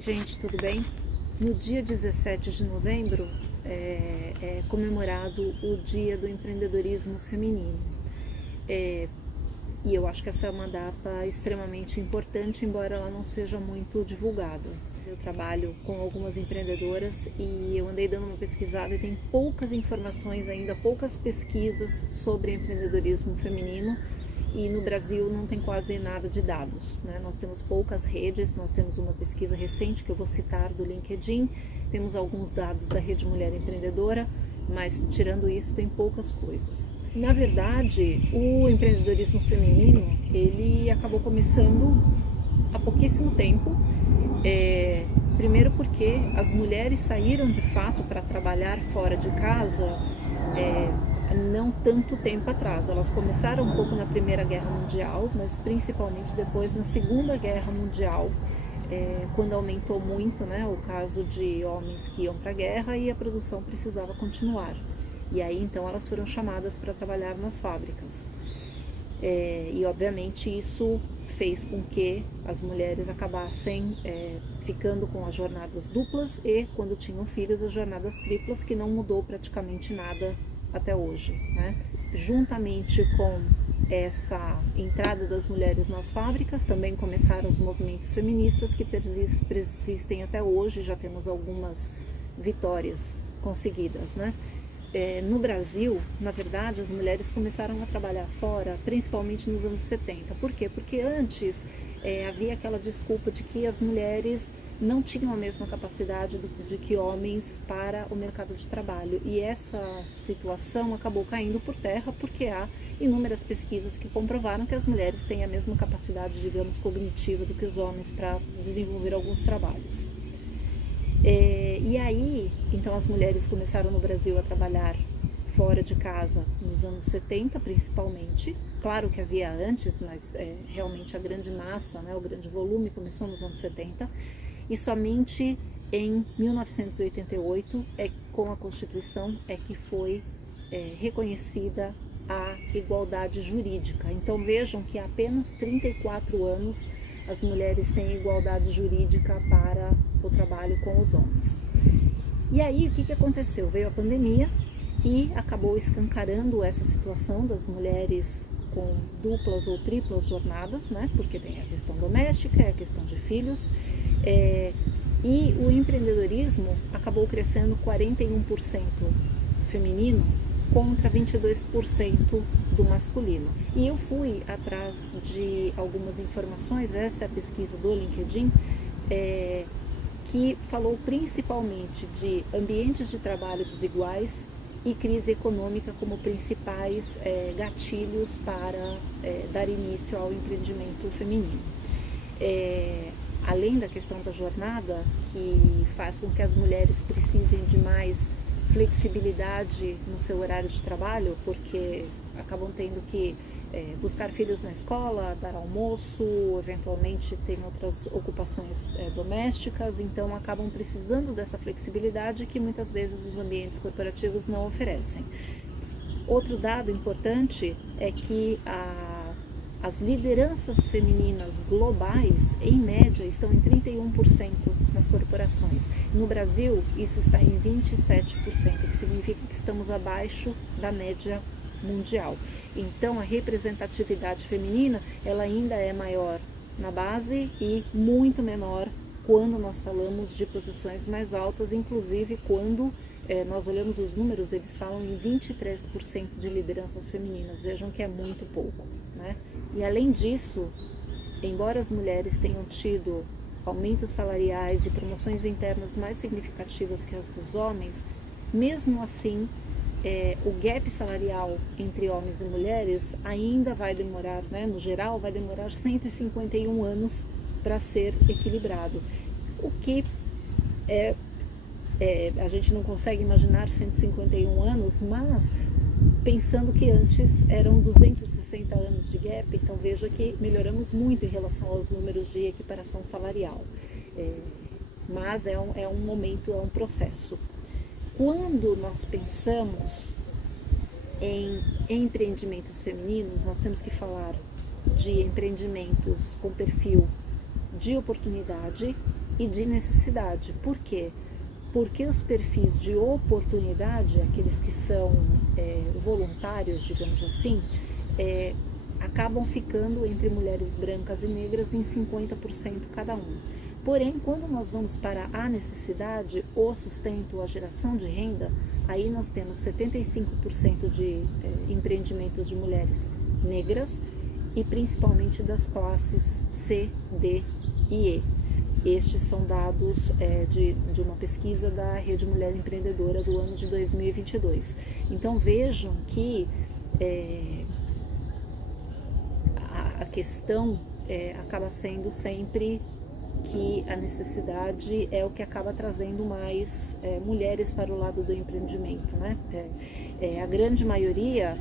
Oi gente, tudo bem? No dia 17 de novembro é comemorado o Dia do Empreendedorismo Feminino. E eu acho que essa é uma data extremamente importante, embora ela não seja muito divulgada. Eu trabalho com algumas empreendedoras e eu andei dando uma pesquisada e tem poucas informações ainda, poucas pesquisas sobre empreendedorismo feminino. E no Brasil não tem quase nada de dados, né? Nós temos poucas redes, nós temos uma pesquisa recente que eu vou citar do LinkedIn, temos alguns dados da Rede Mulher Empreendedora, mas tirando isso tem poucas coisas. Na verdade, o empreendedorismo feminino, ele acabou começando há pouquíssimo tempo, primeiro porque as mulheres saíram de fato para trabalhar fora de casa, não tanto tempo atrás. Elas começaram um pouco na Primeira Guerra Mundial, mas principalmente depois na Segunda Guerra Mundial, quando aumentou muito, né, o caso de homens que iam para a guerra e a produção precisava continuar. E aí então elas foram chamadas para trabalhar nas fábricas. E obviamente isso fez com que as mulheres acabassem ficando com as jornadas duplas e, quando tinham filhos, as jornadas triplas, que não mudou praticamente nada até hoje, né? Juntamente com essa entrada das mulheres nas fábricas, também começaram os movimentos feministas que persistem até hoje. Já temos algumas vitórias conseguidas, né? No Brasil, na verdade, as mulheres começaram a trabalhar fora, principalmente nos anos 70. Por quê? Porque antes havia aquela desculpa de que as mulheres não tinham a mesma capacidade de que homens para o mercado de trabalho. E essa situação acabou caindo por terra porque há inúmeras pesquisas que comprovaram que as mulheres têm a mesma capacidade, digamos, cognitiva do que os homens para desenvolver alguns trabalhos. E aí, então as mulheres começaram no Brasil a trabalhar fora de casa nos anos 70 principalmente. Claro que havia antes, mas realmente a grande massa, né, o grande volume começou nos anos 70. E somente em 1988, com a Constituição, que foi reconhecida a igualdade jurídica. Então vejam que há apenas 34 anos as mulheres têm igualdade jurídica para o trabalho com os homens. E aí o que aconteceu? Veio a pandemia e acabou escancarando essa situação das mulheres com duplas ou triplas jornadas, né? Porque tem a questão doméstica, a questão de filhos, e o empreendedorismo acabou crescendo 41% feminino contra 22% do masculino. E eu fui atrás de algumas informações, essa é a pesquisa do LinkedIn, que falou principalmente de ambientes de trabalho desiguais e crise econômica como principais gatilhos para dar início ao empreendimento feminino. Além da questão da jornada, que faz com que as mulheres precisem de mais flexibilidade no seu horário de trabalho, porque acabam tendo que buscar filhos na escola, dar almoço, eventualmente tem outras ocupações domésticas, então acabam precisando dessa flexibilidade que muitas vezes os ambientes corporativos não oferecem. Outro dado importante é que as lideranças femininas globais, em média, estão em 31% nas corporações. No Brasil, isso está em 27%, o que significa que estamos abaixo da média mundial. Então, a representatividade feminina, ela ainda é maior na base e muito menor quando nós falamos de posições mais altas, inclusive quando nós olhamos os números, eles falam em 23% de lideranças femininas. Vejam que é muito pouco, né? E além disso, embora as mulheres tenham tido aumentos salariais e promoções internas mais significativas que as dos homens, mesmo assim, o gap salarial entre homens e mulheres ainda vai demorar, né, no geral, vai demorar 151 anos para ser equilibrado. O que a gente não consegue imaginar 151 anos, mas pensando que antes eram 260 anos de gap, então veja que melhoramos muito em relação aos números de equiparação salarial. Mas é um momento, é um processo. Quando nós pensamos em empreendimentos femininos, nós temos que falar de empreendimentos com perfil de oportunidade, e de necessidade. Por quê? Porque os perfis de oportunidade, aqueles que são voluntários, digamos assim, acabam ficando entre mulheres brancas e negras em 50% cada um. Porém, quando nós vamos para a necessidade, o sustento, a geração de renda, aí nós temos 75% de empreendimentos de mulheres negras e principalmente das classes C, D e E. Estes são dados de uma pesquisa da Rede Mulher Empreendedora do ano de 2022. Então vejam que a questão acaba sendo sempre que a necessidade é o que acaba trazendo mais mulheres para o lado do empreendimento, né? A grande maioria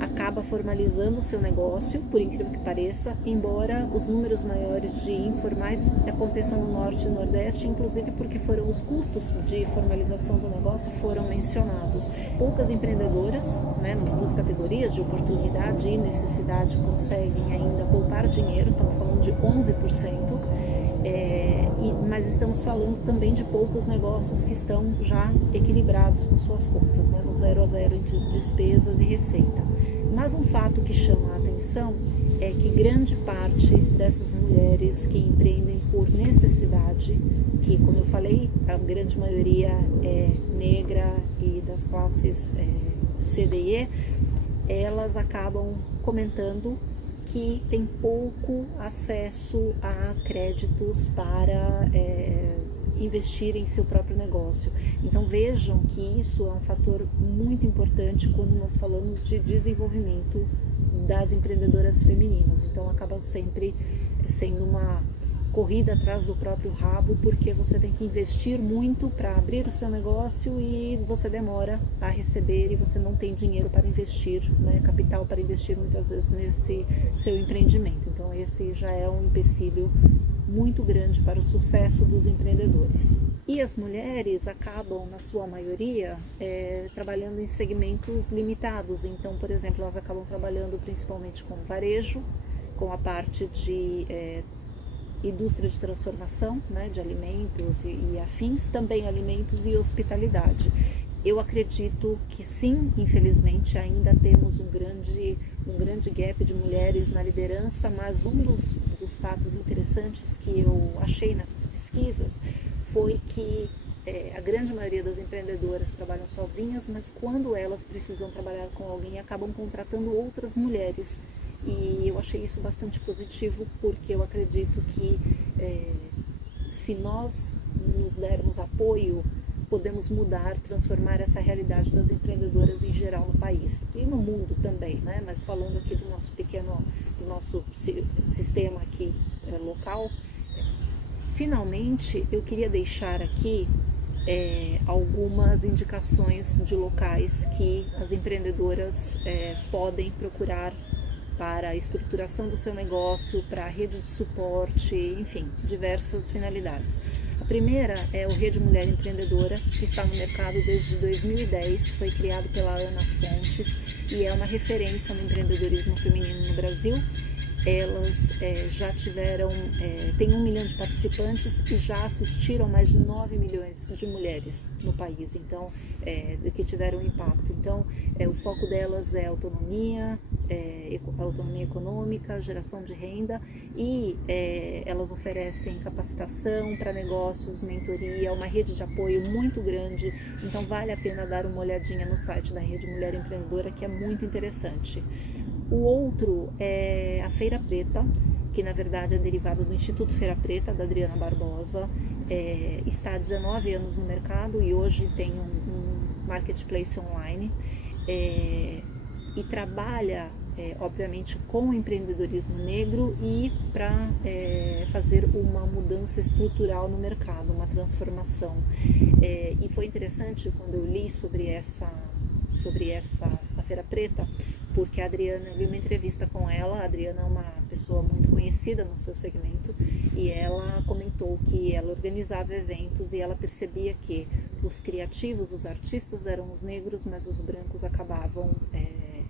acaba formalizando o seu negócio, por incrível que pareça, embora os números maiores de informais aconteçam no Norte e Nordeste, inclusive porque os custos de formalização do negócio foram mencionados. Poucas empreendedoras, né, nas duas categorias de oportunidade e necessidade, conseguem ainda poupar dinheiro, estamos falando de 11%, mas estamos falando também de poucos negócios que estão já equilibrados com suas contas, né, no 0 a 0 entre despesas e receita. Mas um fato que chama a atenção é que grande parte dessas mulheres que empreendem por necessidade, que, como eu falei, a grande maioria é negra e das classes C, D e E, elas acabam comentando que tem pouco acesso a créditos para investir em seu próprio negócio. Então vejam que isso é um fator muito importante quando nós falamos de desenvolvimento das empreendedoras femininas. Então acaba sempre sendo uma corrida atrás do próprio rabo, porque você tem que investir muito para abrir o seu negócio e você demora a receber e você não tem dinheiro para investir, né, capital para investir muitas vezes nesse seu empreendimento. Então esse já é um empecilho muito grande para o sucesso dos empreendedores. E as mulheres acabam, na sua maioria, trabalhando em segmentos limitados. Então, por exemplo, elas acabam trabalhando principalmente com varejo, com a parte de indústria de transformação, né, de alimentos e afins, também alimentos e hospitalidade. Eu acredito que sim, infelizmente, ainda temos um grande gap de mulheres na liderança, mas um dos fatos interessantes que eu achei nessas pesquisas foi que a grande maioria das empreendedoras trabalham sozinhas, mas quando elas precisam trabalhar com alguém, acabam contratando outras mulheres. E eu achei isso bastante positivo, porque eu acredito que se nós nos dermos apoio, podemos mudar, transformar essa realidade das empreendedoras em geral no país e no mundo também, né? Mas falando aqui do nosso sistema aqui local, finalmente eu queria deixar aqui algumas indicações de locais que as empreendedoras podem procurar para a estruturação do seu negócio, para a rede de suporte, enfim, diversas finalidades. A primeira é o Rede Mulher Empreendedora, que está no mercado desde 2010, foi criado pela Ana Fontes e é uma referência no empreendedorismo feminino no Brasil. Elas já tem 1 milhão de participantes e já assistiram mais de 9 milhões de mulheres no país, então, que tiveram impacto. Então, o foco delas é autonomia econômica, geração de renda e elas oferecem capacitação para negócios, mentoria, uma rede de apoio muito grande. Então, vale a pena dar uma olhadinha no site da Rede Mulher Empreendedora, que é muito interessante. O outro é a Feira Preta, que na verdade é derivada do Instituto Feira Preta, da Adriana Barbosa. Está há 19 anos no mercado e hoje tem um marketplace online e trabalha, obviamente, com o empreendedorismo negro e para fazer uma mudança estrutural no mercado, uma transformação. E foi interessante quando eu li sobre essa a Feira Preta, porque a Adriana, eu vi uma entrevista com ela. A Adriana é uma pessoa muito conhecida no seu segmento e ela comentou que ela organizava eventos e ela percebia que os criativos, os artistas eram os negros, mas os brancos acabavam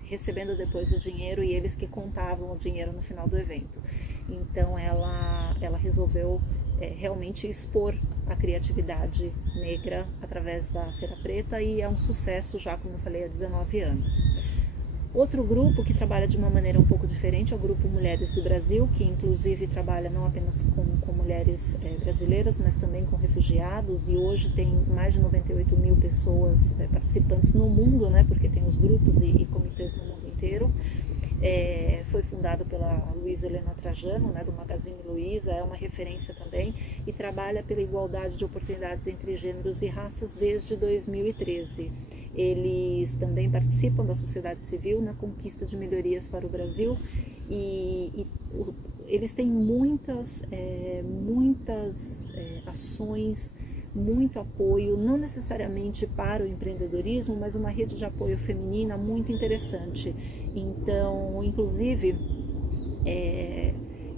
recebendo depois o dinheiro e eles que contavam o dinheiro no final do evento. Então ela resolveu realmente expor a criatividade negra através da Feira Preta, e é um sucesso já, como eu falei, há 19 anos. Outro grupo que trabalha de uma maneira um pouco diferente é o Grupo Mulheres do Brasil, que inclusive trabalha não apenas com mulheres brasileiras, mas também com refugiados, e hoje tem mais de 98 mil pessoas participantes no mundo, né, porque tem os grupos e comitês no mundo inteiro. Foi fundado pela Luísa Helena Trajano, né, do Magazine Luiza, é uma referência também, e trabalha pela igualdade de oportunidades entre gêneros e raças desde 2013. Eles também participam da sociedade civil na conquista de melhorias para o Brasil, e eles têm muitas ações, muito apoio, não necessariamente para o empreendedorismo, mas uma rede de apoio feminina muito interessante. Então, inclusive,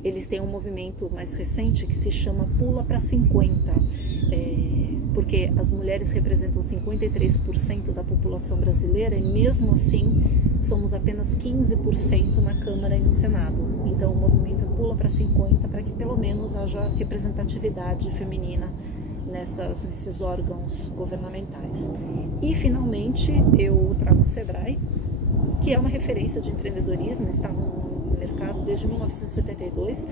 eles têm um movimento mais recente que se chama Pula para 50, porque as mulheres representam 53% da população brasileira e mesmo assim somos apenas 15% na Câmara e no Senado. Então o movimento Pula para 50 para que pelo menos haja representatividade feminina nesses órgãos governamentais. E finalmente eu trago o Sebrae, que é uma referência de empreendedorismo, está no mercado desde 1972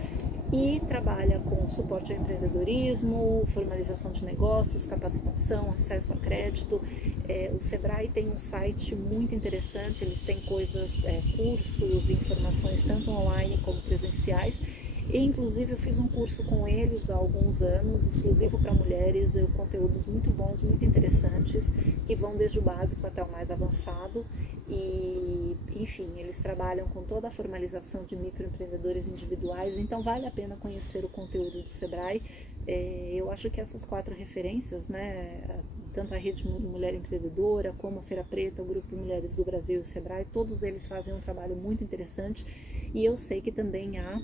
e trabalha com suporte ao empreendedorismo, formalização de negócios, capacitação, acesso a crédito. O Sebrae tem um site muito interessante, eles têm coisas, cursos, informações tanto online como presenciais. E, inclusive, eu fiz um curso com eles há alguns anos, exclusivo para mulheres, conteúdos muito bons, muito interessantes, que vão desde o básico até o mais avançado. E, enfim, eles trabalham com toda a formalização de microempreendedores individuais, então vale a pena conhecer o conteúdo do Sebrae. Eu acho que essas 4 referências, né, tanto a Rede Mulher Empreendedora, como a Feira Preta, o Grupo Mulheres do Brasil e o Sebrae, todos eles fazem um trabalho muito interessante, e eu sei que também há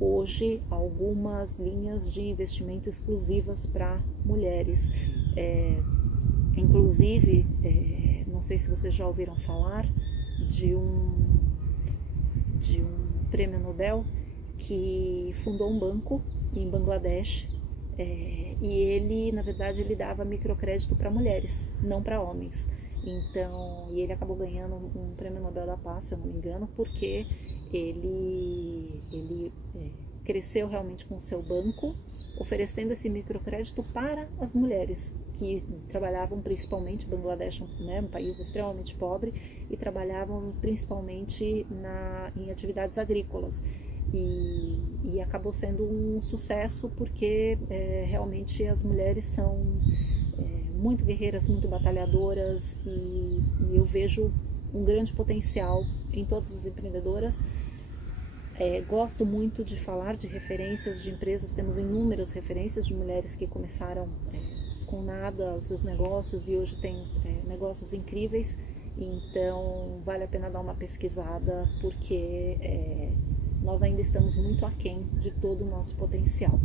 hoje algumas linhas de investimento exclusivas para mulheres. Inclusive, não sei se vocês já ouviram falar de um prêmio Nobel que fundou um banco em Bangladesh, e ele, na verdade, ele dava microcrédito para mulheres, não para homens. Então, e ele acabou ganhando um prêmio Nobel da Paz, se eu não me engano, porque ele cresceu realmente com o seu banco, oferecendo esse microcrédito para as mulheres que trabalhavam principalmente, Bangladesh, né, um país extremamente pobre, e trabalhavam principalmente em atividades agrícolas. E acabou sendo um sucesso porque realmente as mulheres são muito guerreiras, muito batalhadoras, e eu vejo um grande potencial em todas as empreendedoras. Gosto muito de falar de referências de empresas, temos inúmeras referências de mulheres que começaram com nada os seus negócios e hoje têm negócios incríveis, então vale a pena dar uma pesquisada, porque nós ainda estamos muito aquém de todo o nosso potencial.